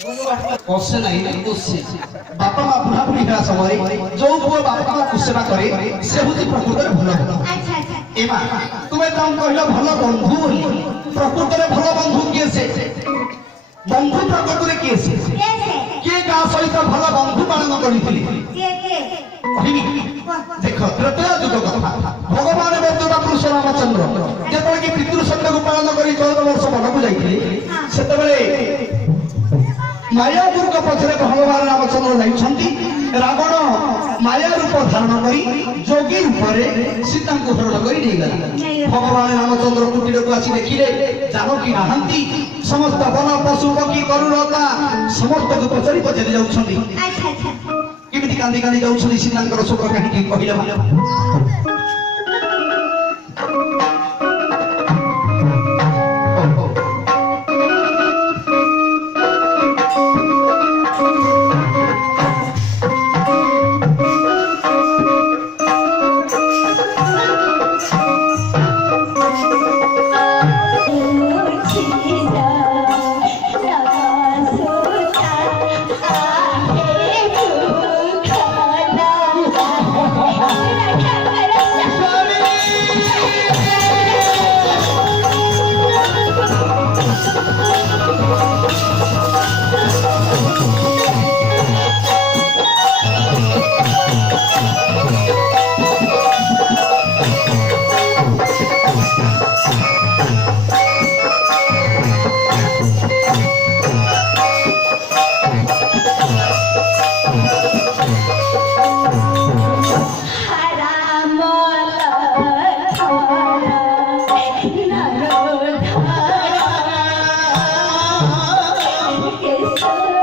कसे नहीं कुसे बापा माँ बुढ़ा बुढ़ी हेला समय जो पुओ बापा माँ सेवा करे से होती प्रकृत रे भलो अच्छा अच्छा एमा तुमे काम कहलो भलो बंधु प्रकृत रे भलो बंधु किए से बंधु प्रकृत रे किए से कैसे किए का सहित भलो बंधु पालन करिथिली के कहबी देखो त्रेतया जुग कथा भगवान वेदना पुरुष रामचंद्र जेतबे कि पितृ सत्य को पालन करी 14 वर्ष बनकु जाइथिले सेतबेले मायापुर को पछरे भगवान रामचंद्र जाइछंती रावण माया रूप धारण करी जोगी रूप रे सीता को हरण करी नहीं गला भगवान रामचंद्र कुटीर को आसी देखिले जानकी नाहंती समस्त वन पशु पक्षी करुणता समस्त को पछरी पछरी जाउछंती अच्छा अच्छा केमिति कांदी कांदी जाउछंती सीतांकर शोक काहिकी कहिला Yes, sir.